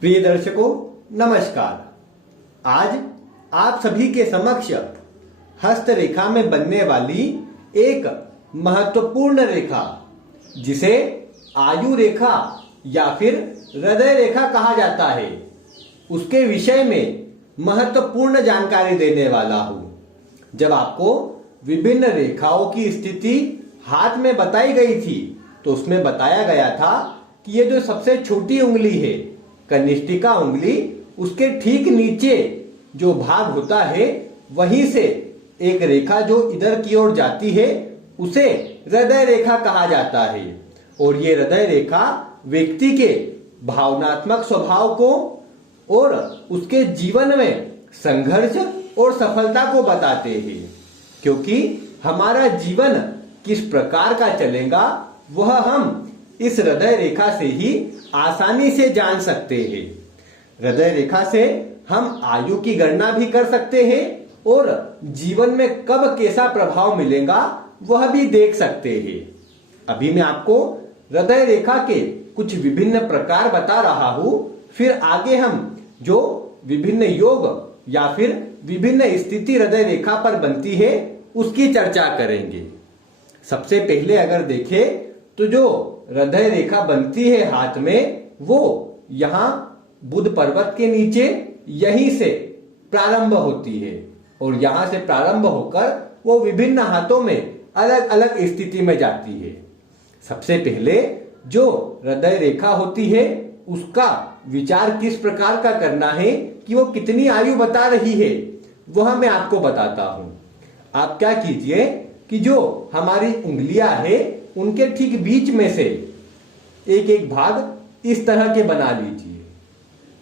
प्रिय दर्शकों, नमस्कार। आज आप सभी के समक्ष हस्तरेखा में बनने वाली एक महत्वपूर्ण रेखा, जिसे आयु रेखा या फिर हृदय रेखा कहा जाता है, उसके विषय में महत्वपूर्ण जानकारी देने वाला हूं। जब आपको विभिन्न रेखाओं की स्थिति हाथ में बताई गई थी, तो उसमें बताया गया था कि ये जो सबसे छोटी उंगली है, कनिष्ठिका उंगली, उसके ठीक नीचे जो भाग होता है, वहीं से एक रेखा जो इधर की ओर जाती है, उसे हृदय रेखा कहा जाता है। और ये हृदय रेखा व्यक्ति के भावनात्मक स्वभाव को और उसके जीवन में संघर्ष और सफलता को बताते हैं। क्योंकि हमारा जीवन किस प्रकार का चलेगा, वह हम इस हृदय रेखा से ही आसानी से जान सकते हैं। हृदय रेखा से हम आयु की गणना भी कर सकते हैं और जीवन में कब कैसा प्रभाव मिलेगा वह भी देख सकते हैं। अभी मैं आपको हृदय रेखा के कुछ विभिन्न प्रकार बता रहा हूं, फिर आगे हम जो विभिन्न योग या फिर विभिन्न स्थिति हृदय रेखा पर बनती है, उसकी चर्चा करेंगे। सबसे पहले अगर देखें तो जो हृदय रेखा बनती है हाथ में, वो यहाँ बुध पर्वत के नीचे यहीं से प्रारंभ होती है और यहां से प्रारंभ होकर वो विभिन्न हाथों में अलग अलग स्थिति में जाती है। सबसे पहले जो हृदय रेखा होती है, उसका विचार किस प्रकार का करना है कि वो कितनी आयु बता रही है, वह मैं आपको बताता हूं। आप क्या कीजिए कि जो हमारी उंगलियां है, उनके ठीक बीच में से एक एक भाग इस तरह के बना लीजिए।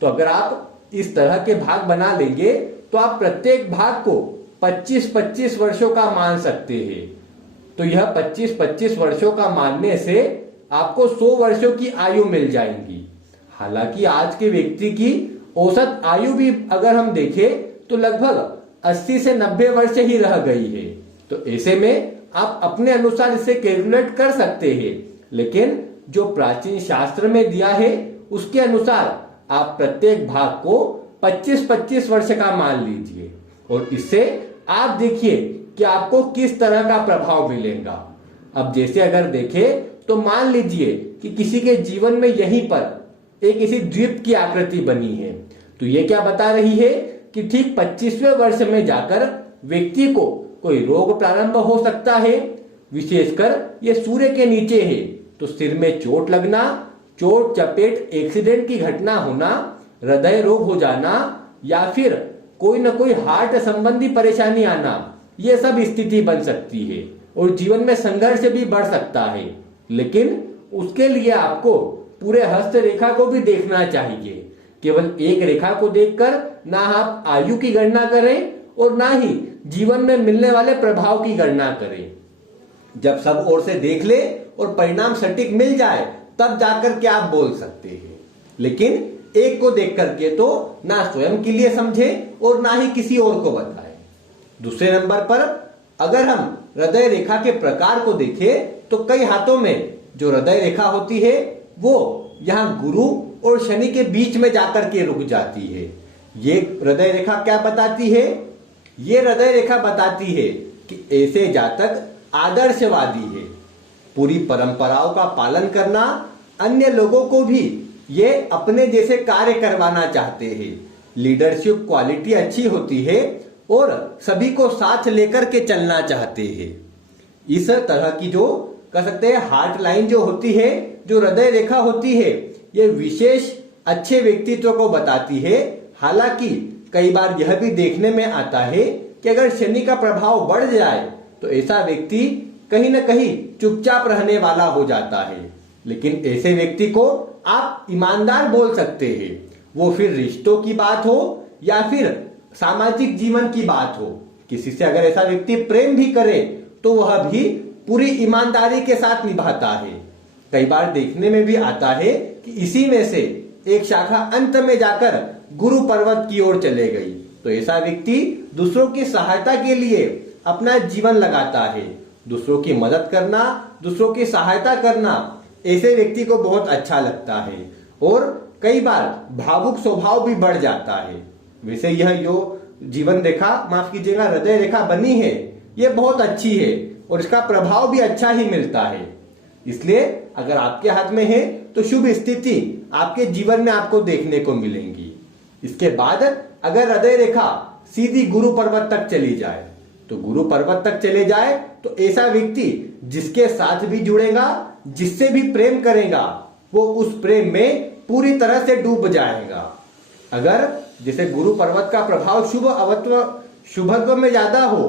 तो अगर आप इस तरह के भाग बना लेंगे तो आप प्रत्येक भाग को 25-25 वर्षों का मान सकते हैं। तो यह 25-25 वर्षों का मानने से आपको 100 वर्षों की आयु मिल जाएंगी। हालांकि आज के व्यक्ति की औसत आयु भी अगर हम देखें तो लगभग 80 से 90 वर्ष ही रह गई है। तो ऐसे में आप अपने अनुसार इसे कैलकुलेट कर सकते हैं, लेकिन जो प्राचीन शास्त्र में दिया है उसके अनुसार आप प्रत्येक भाग को 25-25 वर्ष का मान लीजिए और इससे आप देखिए कि आपको किस तरह का प्रभाव मिलेगा। अब जैसे अगर देखें तो मान लीजिए कि किसी के जीवन में यहीं पर एक ऐसी द्वीप की आकृति बनी है, तो ये क्या बता रही है कि ठीक 25वें वर्ष में जाकर व्यक्ति को कोई रोग प्रारंभ हो सकता है। विशेषकर ये सूर्य के नीचे है तो सिर में चोट लगना, चोट चपेट एक्सीडेंट की घटना होना, हृदय रोग हो जाना या फिर कोई न कोई हार्ट संबंधी परेशानी आना, ये सब स्थिति बन सकती है और जीवन में संघर्ष भी बढ़ सकता है। लेकिन उसके लिए आपको पूरे हस्त रेखा को भी देखना चाहिए। केवल एक रेखा को देखकर ना आप आयु की गणना करें और ना ही जीवन में मिलने वाले प्रभाव की गणना करें। जब सब ओर से देख ले और परिणाम सटीक मिल जाए, तब जाकर के आप बोल सकते हैं। लेकिन एक को देख करके तो ना स्वयं के लिए समझे और ना ही किसी और को बताए। दूसरे नंबर पर अगर हम हृदय रेखा के प्रकार को देखें तो कई हाथों में जो हृदय रेखा होती है, वो यहाँ गुरु और शनि के बीच में जाकर के रुक जाती है। ये हृदय रेखा क्या बताती है? ये हृदय रेखा बताती है कि ऐसे जातक आदर्शवादी है, पूरी परंपराओं का पालन करना, अन्य लोगों को भी ये अपने जैसे कार्य करवाना चाहते हैं। लीडरशिप क्वालिटी अच्छी होती है और सभी को साथ लेकर के चलना चाहते हैं। इस तरह की जो कह सकते हैं हार्ट लाइन जो होती है, जो हृदय रेखा होती है, ये विशेष अच्छे व्यक्तित्व को बताती है। हालांकि कई बार यह भी देखने में आता है कि अगर शनि का प्रभाव बढ़ जाए तो ऐसा व्यक्ति कहीं ना कहीं चुपचाप रहने वाला हो जाता है। लेकिन ऐसे व्यक्ति को आप ईमानदार बोल सकते हैं। वो फिर रिश्तों की बात हो या फिर सामाजिक जीवन की बात हो, किसी से अगर ऐसा व्यक्ति प्रेम भी करे तो वह भी पूरी ईमानदारी के साथ निभाता है। कई बार देखने में भी आता है कि इसी में से एक शाखा अंत में जाकर गुरु पर्वत की ओर चले गई। तो ऐसा व्यक्ति दूसरों की सहायता के लिए अपना जीवन लगाता है। दूसरों की मदद करना, दूसरों की सहायता करना ऐसे व्यक्ति को बहुत अच्छा लगता है। और कई बार भावुक स्वभाव भी बढ़ जाता है। वैसे यह जो जीवन रेखा, माफ कीजिएगा, हृदय रेखा बनी है, ये बहुत अच्छी है और इसका प्रभाव भी अच्छा ही मिलता है। इसलिए अगर आपके हाथ में है तो शुभ स्थिति आपके जीवन में आपको देखने को मिलेंगी। इसके बाद अगर हृदय रेखा सीधी गुरु पर्वत तक चली जाए, तो गुरु पर्वत तक चले जाए तो ऐसा व्यक्ति जिसके साथ भी जुड़ेगा, जिससे भी प्रेम करेगा, वो उस प्रेम में पूरी तरह से डूब जाएगा। अगर जैसे गुरु पर्वत का प्रभाव शुभत्व में ज्यादा हो,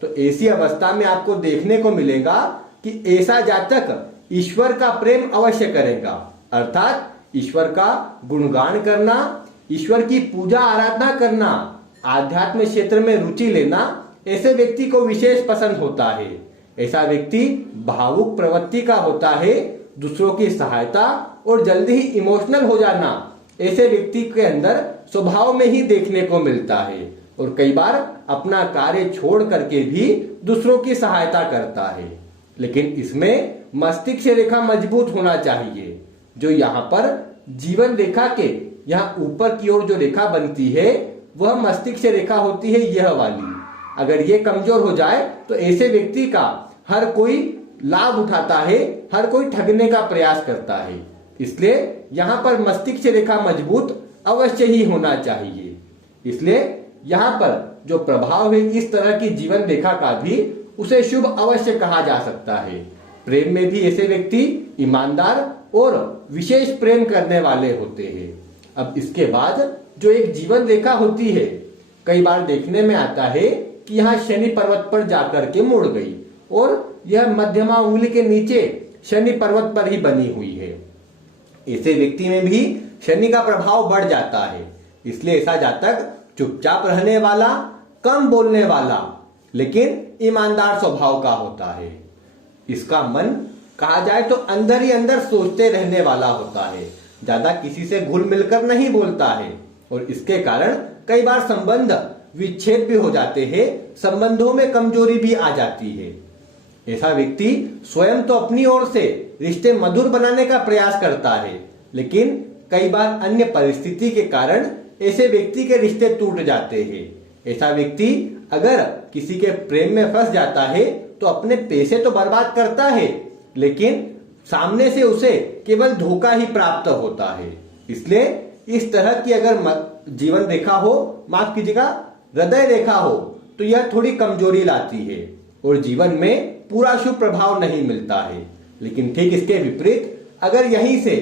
तो ऐसी अवस्था में आपको देखने को मिलेगा कि ऐसा जातक ईश्वर का प्रेम अवश्य करेगा, अर्थात ईश्वर का गुणगान करना, ईश्वर की पूजा आराधना करना, आध्यात्म क्षेत्र में रुचि लेना ऐसे व्यक्ति को विशेष पसंद होता है। ऐसा व्यक्ति भावुक प्रवृत्ति का होता है, दूसरों की सहायता और जल्दी ही इमोशनल हो जाना ऐसे व्यक्ति के अंदर स्वभाव में ही देखने को मिलता है और कई बार अपना कार्य छोड़ करके भी दूसरों की सहायता करता है। लेकिन इसमें मस्तिष्क रेखा मजबूत होना चाहिए। जो यहाँ पर जीवन रेखा के यहाँ ऊपर की ओर जो रेखा बनती है वह मस्तिष्क रेखा होती है, यह वाली। अगर ये कमजोर हो जाए तो ऐसे व्यक्ति का हर कोई लाभ उठाता है, हर कोई ठगने का प्रयास करता है। इसलिए यहाँ पर मस्तिष्क रेखा मजबूत अवश्य ही होना चाहिए। इसलिए यहाँ पर जो प्रभाव है इस तरह की जीवन रेखा का भी उसे शुभ अवश्य कहा जा सकता है। प्रेम में भी ऐसे व्यक्ति ईमानदार और विशेष प्रेम करने वाले होते हैं। अब इसके बाद जो एक जीवन रेखा होती है, कई बार देखने में आता है कि यहाँ शनि पर्वत पर जाकर के मुड़ गई और यह मध्यमा उंगली के नीचे शनि पर्वत पर ही बनी हुई है। ऐसे व्यक्ति में भी शनि का प्रभाव बढ़ जाता है। इसलिए ऐसा जातक चुपचाप रहने वाला, कम बोलने वाला, लेकिन ईमानदार स्वभाव का होता है। इसका मन कहा जाए तो अंदर ही अंदर सोचते रहने वाला होता है, ज्यादा किसी से घुल मिलकर नहीं बोलता है और इसके कारण कई बार संबंध विच्छेद भी हो जाते हैं, संबंधों में कमजोरी भी आ जाती है। ऐसा व्यक्ति स्वयं तो अपनी ओर से रिश्ते मधुर बनाने का प्रयास करता है, लेकिन कई बार अन्य परिस्थिति के कारण ऐसे व्यक्ति के रिश्ते टूट जाते हैं। ऐसा व्यक्ति अगर किसी के प्रेम में फंस जाता है तो अपने पैसे तो बर्बाद करता है, लेकिन सामने से उसे केवल धोखा ही प्राप्त होता है। इसलिए इस तरह की अगर जीवन रेखा हो, माफ कीजिएगा, हृदय रेखा हो, तो यह थोड़ी कमजोरी लाती है और जीवन में पूरा शुभ प्रभाव नहीं मिलता है। लेकिन ठीक इसके विपरीत अगर यहीं से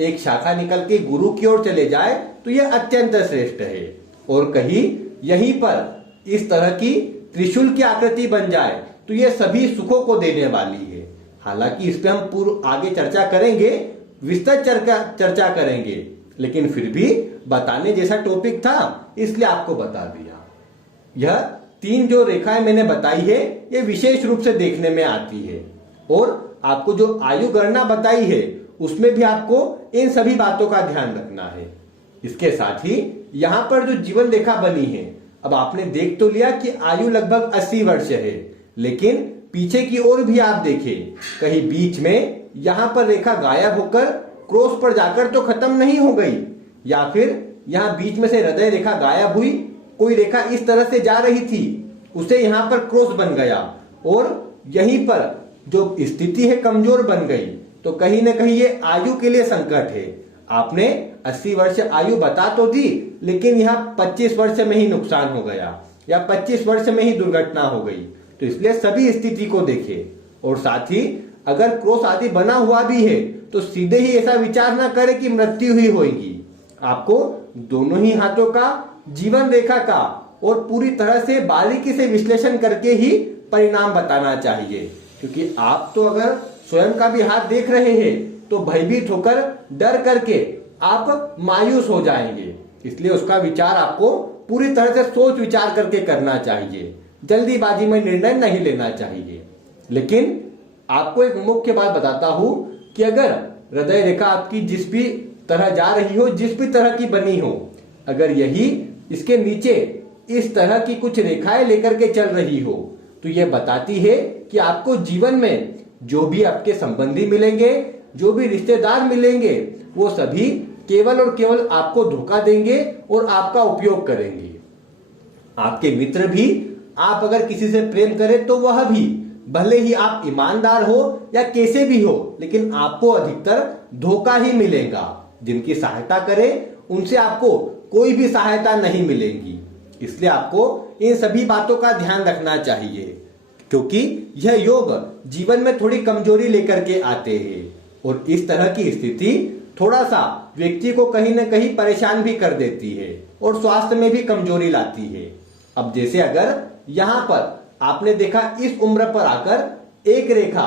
एक शाखा निकल के गुरु की ओर चले जाए तो यह अत्यंत श्रेष्ठ है और कहीं यहीं पर इस तरह की त्रिशूल की आकृति बन जाए तो यह सभी सुखों को देने वाली है। हालांकि इस पे हम पूर्व आगे चर्चा करेंगे, विस्तृत चर्चा करेंगे, लेकिन फिर भी बताने जैसा टॉपिक था इसलिए आपको बता दिया। यह तीन जो रेखाएं मैंने बताई है ये विशेष रूप से देखने में आती है और आपको जो आयु गणना बताई है उसमें भी आपको इन सभी बातों का ध्यान रखना है। इसके साथ ही यहाँ पर जो जीवन रेखा बनी है, अब आपने देख तो लिया कि आयु लगभग 80 वर्ष है, लेकिन पीछे की ओर भी आप देखें, कहीं बीच में यहाँ पर रेखा गायब होकर क्रॉस पर जाकर तो खत्म नहीं हो गई, या फिर यहाँ बीच में से हृदय रेखा गायब हुई, कोई रेखा इस तरह से जा रही थी, उसे यहाँ पर क्रॉस बन गया और यहीं पर जो स्थिति है कमजोर बन गई, तो कहीं ना कहीं ये आयु के लिए संकट है। आपने 80 वर्ष आयु बता तो दी, लेकिन यहाँ 25 वर्ष में ही नुकसान हो गया या 25 वर्ष में ही दुर्घटना हो गई। तो इसलिए सभी स्थिति को देखें और साथ ही अगर क्रॉस आदि बना हुआ भी है तो सीधे ही ऐसा विचार ना करें कि मृत्यु ही होगी। आपको दोनों ही हाथों का, जीवन रेखा का और पूरी तरह से बारीकी से विश्लेषण करके ही परिणाम बताना चाहिए, क्योंकि आप तो अगर स्वयं का भी हाथ देख रहे हैं तो भयभीत होकर डर करके आप मायूस हो जाएंगे। इसलिए उसका विचार आपको पूरी तरह से सोच विचार करके करना चाहिए, जल्दीबाजी में निर्णय नहीं लेना चाहिए। लेकिन आपको एक मुख्य बात बताता हूं कि अगर हृदय रेखा आपकी जिस भी तरह जा रही हो, जिस भी तरह की बनी हो, अगर यही इसके नीचे इस तरह की कुछ रेखाएं लेकर के चल रही हो तो यह बताती है कि आपको जीवन में जो भी आपके संबंधी मिलेंगे, जो भी रिश्तेदार मिलेंगे, वो सभी केवल और केवल आपको धोखा देंगे और आपका उपयोग करेंगे। आपके मित्र भी, आप अगर किसी से प्रेम करें तो वह भी, भले ही आप ईमानदार हो या कैसे भी हो, लेकिन आपको अधिकतर धोखा ही मिलेगा। जिनकी सहायता करें उनसे आपको कोई भी सहायता नहीं मिलेगी। इसलिए आपको इन सभी बातों का ध्यान रखना चाहिए, क्योंकि यह योग जीवन में थोड़ी कमजोरी लेकर के आते हैं और इस तरह की स्थिति थोड़ा सा व्यक्ति को कहीं ना कहीं परेशान भी कर देती है और स्वास्थ्य में भी कमजोरी लाती है। अब जैसे अगर यहाँ पर आपने देखा, इस उम्र पर आकर एक रेखा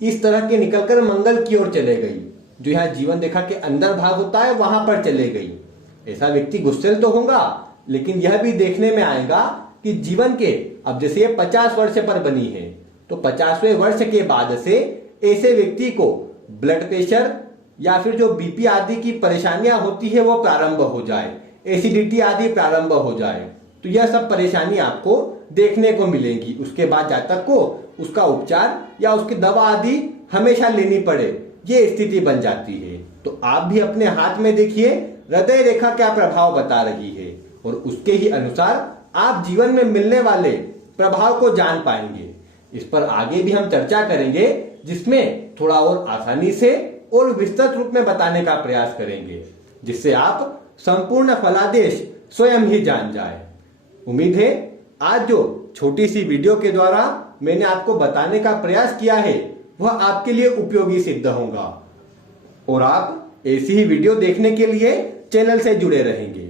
इस तरह के निकलकर मंगल की ओर चले गई, जो यहाँ जीवन रेखा के अंदर भाग होता है वहां पर चले गई। ऐसा व्यक्ति गुस्सेल तो होगा, लेकिन यह भी देखने में आएगा कि जीवन के, अब जैसे ये 50 वर्ष पर बनी है, तो 50वें वर्ष के बाद से ऐसे व्यक्ति को ब्लड प्रेशर या फिर जो बीपी आदि की परेशानियां होती है वो प्रारंभ हो जाए, एसिडिटी आदि प्रारंभ हो जाए, तो यह सब परेशानी आपको देखने को मिलेगी। उसके बाद जातक को उसका उपचार या उसकी दवा आदि हमेशा लेनी पड़े, ये स्थिति बन जाती है। तो आप भी अपने हाथ में देखिए हृदय रेखा क्या प्रभाव बता रही है और उसके ही अनुसार आप जीवन में मिलने वाले प्रभाव को जान पाएंगे। इस पर आगे भी हम चर्चा करेंगे, जिसमें थोड़ा और आसानी से और विस्तृत रूप में बताने का प्रयास करेंगे, जिससे आप संपूर्ण फलादेश स्वयं ही जान जाए। उम्मीद है आज जो छोटी सी वीडियो के द्वारा मैंने आपको बताने का प्रयास किया है वह आपके लिए उपयोगी सिद्ध होगा और आप ऐसी ही वीडियो देखने के लिए चैनल से जुड़े रहेंगे।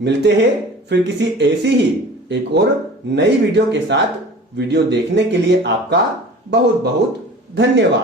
मिलते हैं फिर किसी ऐसी ही एक और नई वीडियो के साथ। वीडियो देखने के लिए आपका बहुत बहुत धन्यवाद।